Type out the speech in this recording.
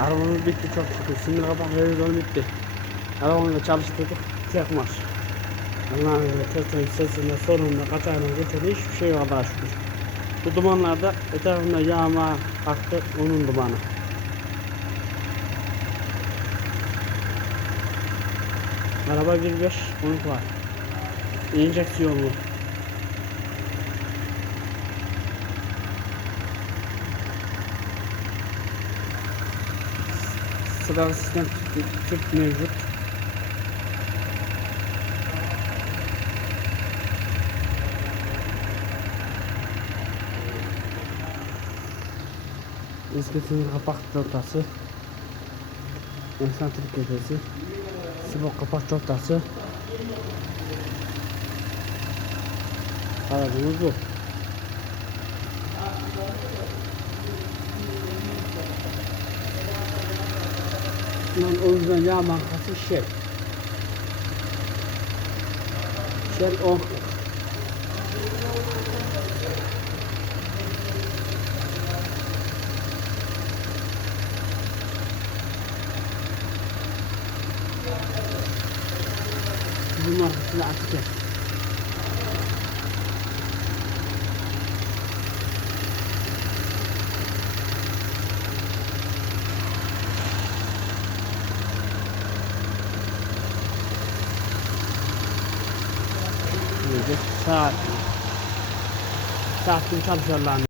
Arabamız bitti çok şükür. Şimdi kapak revizyon bitti. Arabamı da çalıştırdık. Tek marş. Allah'ın izniyle testin sesinde sorununda kaçağına getirdi. Hiçbir şey yok Allah'a şükür. Bu dumanlarda etrafında yağma aktı. Onun dumanı. Araba 25 konut var. Enjeksiyonlu. Sıralı sistem tüp, mevcut. İskeletin kapak noktası. Ensantrik kedesi. Sibop kapak noktası. Aracımız bu. Bunun o yüzden yağ markası Shell. Shell 10. Bu markası da Sakin çalışırlar.